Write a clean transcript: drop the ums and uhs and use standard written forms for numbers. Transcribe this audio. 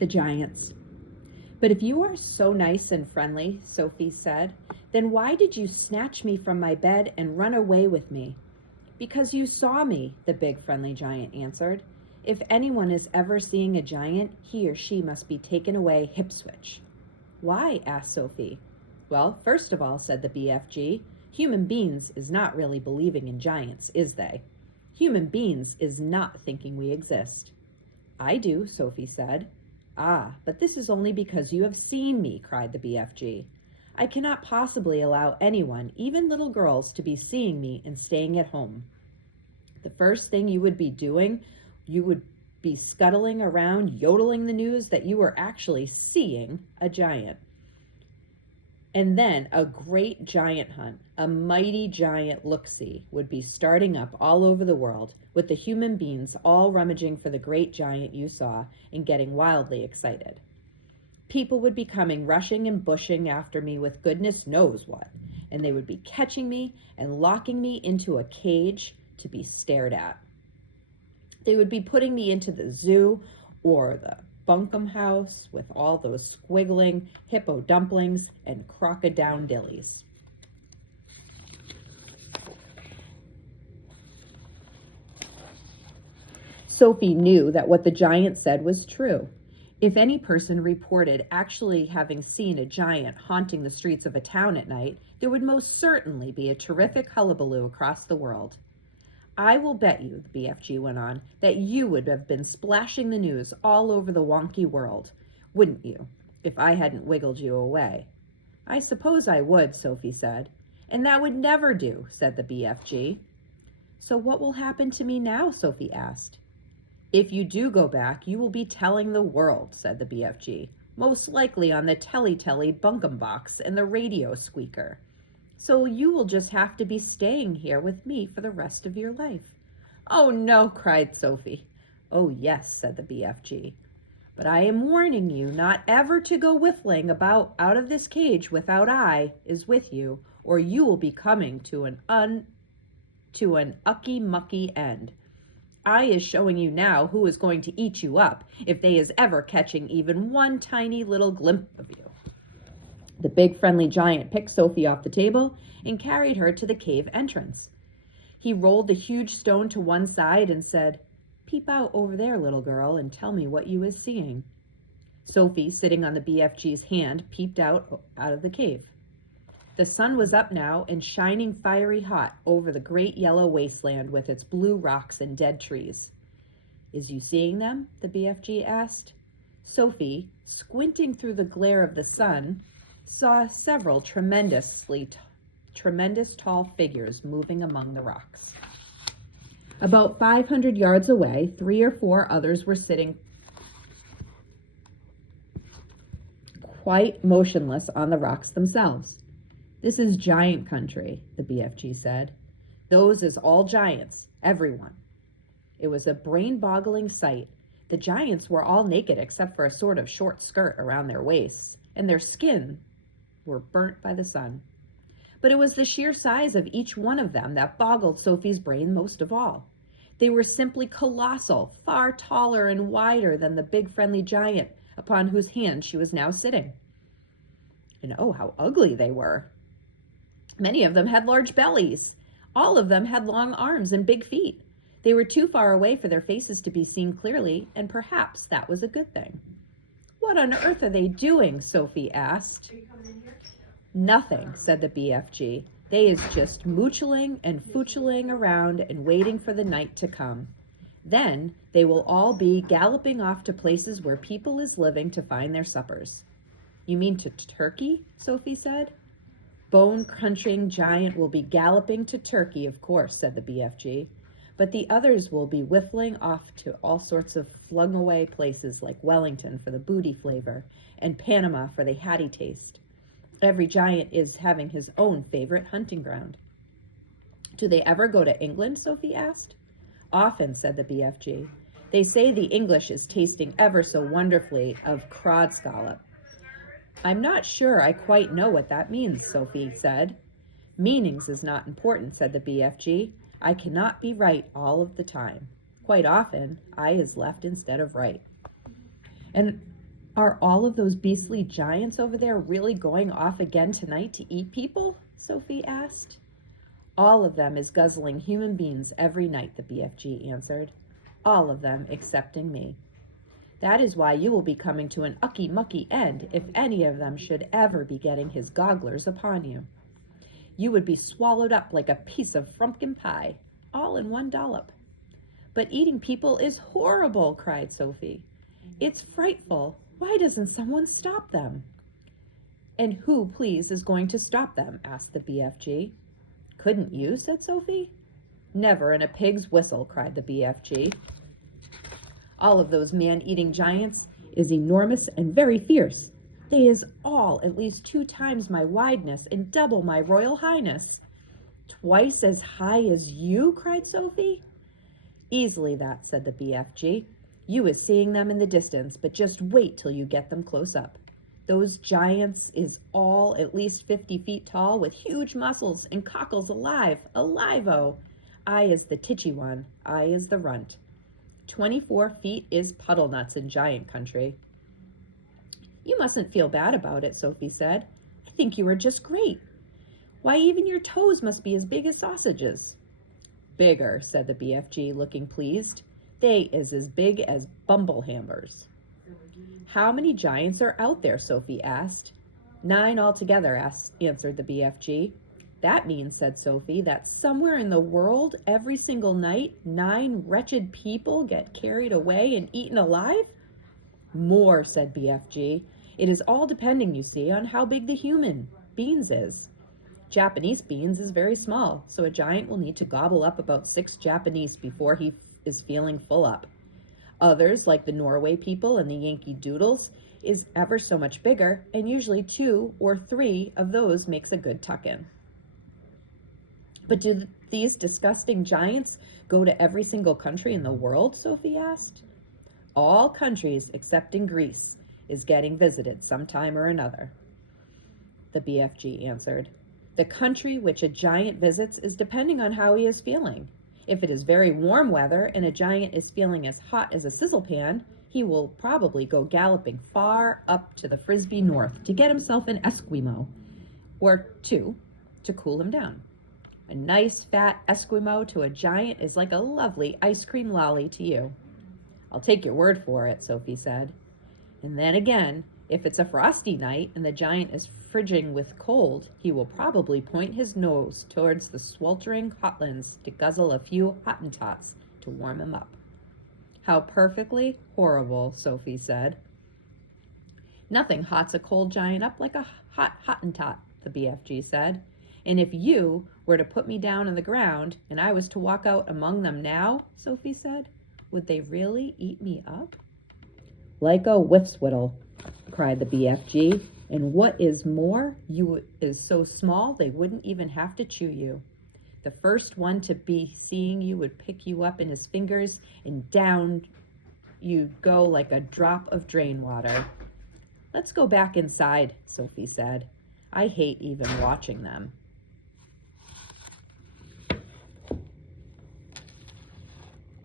The giants. But if you are so nice and friendly, Sophie said, then why did you snatch me from my bed and run away with me? Because you saw me, the big friendly giant answered. If anyone is ever seeing a giant, he or she must be taken away hip switch. Why? Asked Sophie. Well, first of all, said the BFG, human beings is not really believing in giants, is they? Human beings is not thinking we exist. I do, Sophie said. Ah, but this is only because you have seen me, cried the BFG. I cannot possibly allow anyone, even little girls, to be seeing me and staying at home. The first thing you would be doing, you would be scuttling around, yodeling the news that you were actually seeing a giant. And then a great giant hunt, a mighty giant look-see, would be starting up all over the world, with the human beings all rummaging for the great giant you saw and getting wildly excited. People would be coming rushing and bushing after me with goodness knows what, and they would be catching me and locking me into a cage to be stared at. They would be putting me into the zoo or the bunkum house with all those squiggling hippo dumplings and crocodile dillies. Sophie knew that what the giant said was true. If any person reported actually having seen a giant haunting the streets of a town at night, there would most certainly be a terrific hullabaloo across the world. I will bet you, the BFG went on, that you would have been splashing the news all over the wonky world, wouldn't you, if I hadn't wiggled you away? I suppose I would, Sophie said. And that would never do, said the BFG. So what will happen to me now? Sophie asked. If you do go back, you will be telling the world, said the BFG, most likely on the telly bunkum box and the radio squeaker. So you will just have to be staying here with me for the rest of your life. Oh no, cried Sophie. Oh yes, said the BFG. But I am warning you not ever to go whiffling about out of this cage without I is with you, or you will be coming to an ucky-mucky end. I is showing you now who is going to eat you up if they is ever catching even one tiny little glimpse of you. The big friendly giant picked Sophie off the table and carried her to the cave entrance. He rolled the huge stone to one side and said, Peep out over there, little girl, and tell me what you is seeing. Sophie, sitting on the BFG's hand, peeped out of the cave. The sun was up now and shining fiery hot over the great yellow wasteland with its blue rocks and dead trees. Is you seeing them? The BFG asked. Sophie, squinting through the glare of the sun, saw several tremendous tall figures moving among the rocks. About 500 yards away, 3 or 4 others were sitting quite motionless on the rocks themselves. This is giant country, the BFG said. Those is all giants, everyone. It was a brain-boggling sight. The giants were all naked except for a sort of short skirt around their waists, and their skin were burnt by the sun. But it was the sheer size of each one of them that boggled Sophie's brain most of all. They were simply colossal, far taller and wider than the big friendly giant upon whose hand she was now sitting. And oh, how ugly they were. Many of them had large bellies. All of them had long arms and big feet. They were too far away for their faces to be seen clearly, and perhaps that was a good thing. What on earth are they doing? Sophie asked. Nothing, said the BFG. They is just moochling and foochling around and waiting for the night to come. Then they will all be galloping off to places where people is living to find their suppers. You mean to Turkey? Sophie said. Bone-crunching giant will be galloping to Turkey, of course, said the BFG. But the others will be whiffling off to all sorts of flung-away places like Wellington for the booty flavor and Panama for the hattie taste. Every giant is having his own favorite hunting ground. Do they ever go to England? Sophie asked. Often, said the BFG. They say the English is tasting ever so wonderfully of cod scallop. I'm not sure I quite know what that means, Sophie said. Meanings is not important, said the BFG. I cannot be right all of the time. Quite often, I is left instead of right. And Are all of those beastly giants over there really going off again tonight to eat people? Sophie asked. All of them is guzzling human beings every night, the BFG answered. All of them excepting me. That is why you will be coming to an ucky-mucky end if any of them should ever be getting his gogglers upon you. You would be swallowed up like a piece of frumpkin pie, all in one dollop. But eating people is horrible, cried Sophie. It's frightful. Why doesn't someone stop them? And who, please, is going to stop them? Asked the BFG. Couldn't you? Said Sophie. Never in a pig's whistle, cried the BFG. All of those man-eating giants is enormous and very fierce. They is all at least 2 times my wideness and double my royal highness. Twice as high as you? Cried Sophie. Easily that, said the BFG. You is seeing them in the distance, but just wait till you get them close up. Those giants is all at least 50 feet tall with huge muscles and cockles alive-o. I is the titchy one, I is the runt. 24 feet is puddle nuts in giant country. You mustn't feel bad about it, Sophie said. I think you are just great. Why, even your toes must be as big as sausages. Bigger, said the BFG, looking pleased. They is as big as bumblehammers. How many giants are out there? Sophie asked. 9 altogether, answered the BFG. That means, said Sophie, that somewhere in the world, every single night, 9 wretched people get carried away and eaten alive? More, said BFG. It is all depending, you see, on how big the human beans is. Japanese beans is very small, so a giant will need to gobble up about 6 Japanese before he is feeling full up. Others, like the Norway people and the Yankee Doodles, is ever so much bigger, and usually 2 or 3 of those makes a good tuck-in. But do these disgusting giants go to every single country in the world? Sophie asked. All countries excepting Greece is getting visited sometime or another, the BFG answered. The country which a giant visits is depending on how he is feeling. If it is very warm weather and a giant is feeling as hot as a sizzle pan, he will probably go galloping far up to the Frisbee North to get himself an Esquimau, or 2, to cool him down. A nice fat Esquimau to a giant is like a lovely ice cream lolly to you. I'll take your word for it, Sophie said. And then again, if it's a frosty night and the giant is frigid with cold, he will probably point his nose towards the sweltering hotlands to guzzle a few Hottentots to warm him up. How perfectly horrible, Sophie said. Nothing hots a cold giant up like a hot Hottentot, the BFG said. And if you were to put me down on the ground and I was to walk out among them now, Sophie said, would they really eat me up? Like a whiffswittle, cried the BFG. And what is more, you is so small they wouldn't even have to chew you. The first one to be seeing you would pick you up in his fingers, and down you'd go like a drop of drain water. Let's go back inside, Sophie said. I hate even watching them.